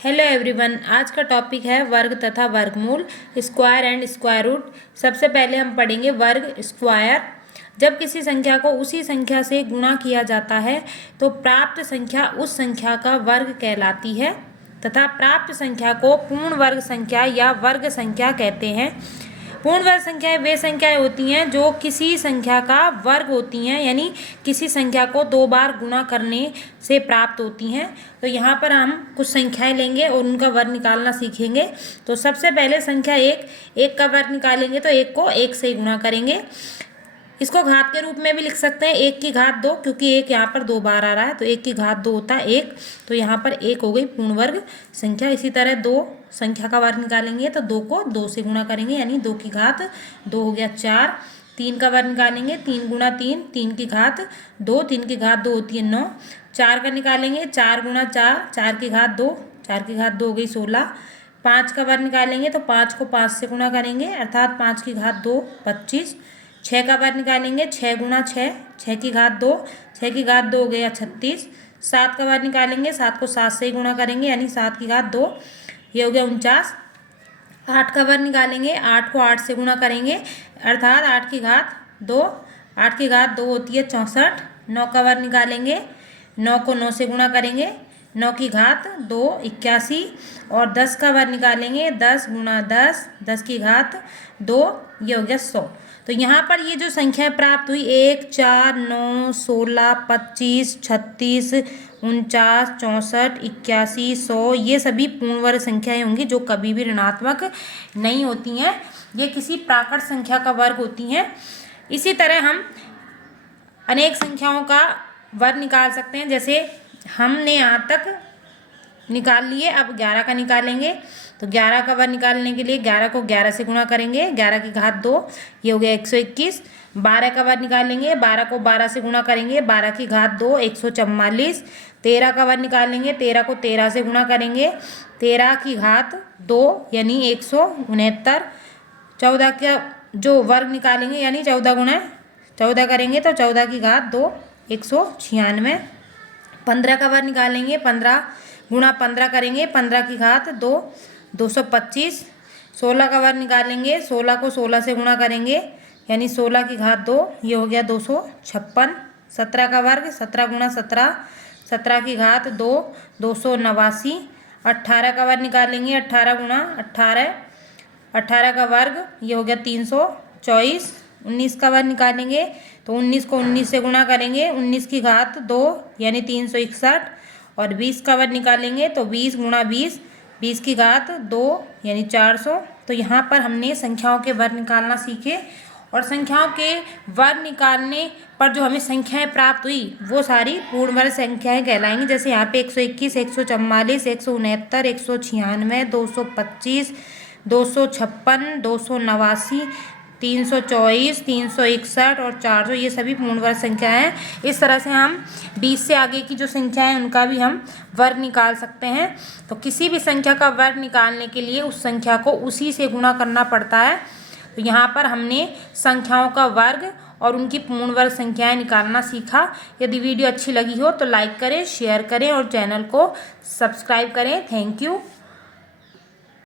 Hello everyone, आज का topic है वर्ग तथा वर्गमूल, स्क्वायर एंड स्क्वायर रूट। सबसे पहले हम पढ़ेंगे वर्ग स्क्वायर। जब किसी संख्या को उसी संख्या से गुणा किया जाता है तो प्राप्त संख्या उस संख्या का वर्ग कहलाती है तथा प्राप्त संख्या को पूर्ण वर्ग संख्या या वर्ग संख्या कहते हैं। पूर्ण वर्ग संख्याएं वे संख्याएं होती हैं जो किसी संख्या का वर्ग होती हैं, यानी किसी संख्या को 2 बार गुणा करने से प्राप्त होती हैं। तो यहाँ पर हम कुछ संख्याएं लेंगे और उनका वर्ग निकालना सीखेंगे। तो सबसे पहले संख्या 1 का वर्ग निकालेंगे तो 1 को 1 से गुणा करेंगे। इसको घात के रूप में भी लिख सकते हैं, 1 की घात 2, क्योंकि 1 यहाँ पर 2 बार आ रहा है तो 1 की घात 2 होता है 1। तो यहाँ पर 1 हो गई पूर्ण वर्ग संख्या। इसी तरह 2 संख्या का वर्ग निकालेंगे तो 2 को 2 से गुणा करेंगे, यानी 2 की घात 2 हो गया 4। 3 का वर्ग निकालेंगे, 3 गुणा 3, 3 की घात 2, 3 की घात 2 होती है 9। 4 का निकालेंगे, 4 गुणा 4, 4 की घात 2, 4 की घात 2 हो गई 16। 5 का वर्ग निकालेंगे तो 5 को 5 से गुणा करेंगे, अर्थात 5 की घात 2 25। 6 का वर्ग निकालेंगे, 6 गुणा 6, 6 की घात 2, 6 की घात 2 हो गया 36। 7 का वर्ग निकालेंगे, 7 को 7 से ही गुणा करेंगे, यानी 7 की घात 2, ये हो गया 49। 8 का वर्ग निकालेंगे, 8 को 8 से गुणा करेंगे, अर्थात 8 की घात 2, 8 की घात 2 होती है 64। 9 का वर्ग निकालेंगे, 9 को 9 से गुणा करेंगे, 9 की घात 2 81। और 10 का वर्ग निकालेंगे, 10 गुणा 10, 10 की घात 2, ये हो गया 100। तो यहाँ पर ये जो संख्याएं प्राप्त हुई 1, 4, 9, 16, 25, 36, 49, 64, 81, 100, ये सभी पूर्ण वर्ग संख्याएं होंगी जो कभी भी ऋणात्मक नहीं होती हैं। ये किसी प्राकृत संख्या का वर्ग होती हैं। इसी तरह हम अनेक संख्याओं का वर्ग निकाल सकते हैं। जैसे हमने यहाँ तक निकाल लिए, अब 11 का निकालेंगे। तो 11 का वर्ग निकालने के लिए 11 को 11 से गुणा करेंगे, 11 की घात 2, ये हो गया 121। 12 का वर्ग निकालेंगे, 12 को 12 से गुणा करेंगे, 12 की घात 2, 144। 13 का वर्ग निकालेंगे, 13 को 13 से गुणा करेंगे, 13 की घात 2, यानी 169। 14 का जो वर्ग निकालेंगे, यानी 14 गुणा 14 करेंगे तो 14 की घात 2, 196। 15 का वर्ग निकालेंगे, 15 गुणा 15 करेंगे, 15 की घात 2, 225। 16 का वर्ग निकालेंगे, 16 को 16 से गुणा करेंगे, यानी 16 की घात 2, ये हो गया 256। 17 का वर्ग, 17 गुणा 17, 17 की घात 2, 289। 18 का वर्ग निकालेंगे, 18 गुणा 18, 18 का वर्ग, ये हो गया 324। 19 का वर्ग निकालेंगे तो 19 को 19 से गुणा करेंगे, 19 की घात 2, यानी 361। और 20 का वर्ग निकालेंगे तो 20 गुणा 20, 20 की घात 2, यानी 400। तो यहाँ पर हमने संख्याओं के वर्ग निकालना सीखे, और संख्याओं के वर्ग निकालने पर जो हमें संख्याएं प्राप्त हुई वो सारी पूर्ण वर्ग संख्याएं कहलाएंगी। जैसे यहाँ पे 121, 144, 169, 196, 225, 256, 289, 324, 361 और 400, ये सभी पूर्ण वर्ग संख्याएं हैं। इस तरह से हम 20 से आगे की जो संख्याएं हैं उनका भी हम वर्ग निकाल सकते हैं। तो किसी भी संख्या का वर्ग निकालने के लिए उस संख्या को उसी से गुणा करना पड़ता है। तो यहाँ पर हमने संख्याओं का वर्ग और उनकी पूर्ण वर्ग संख्याएं निकालना सीखा। यदि वीडियो अच्छी लगी हो तो लाइक करें, शेयर करें और चैनल को सब्सक्राइब करें। Thank you.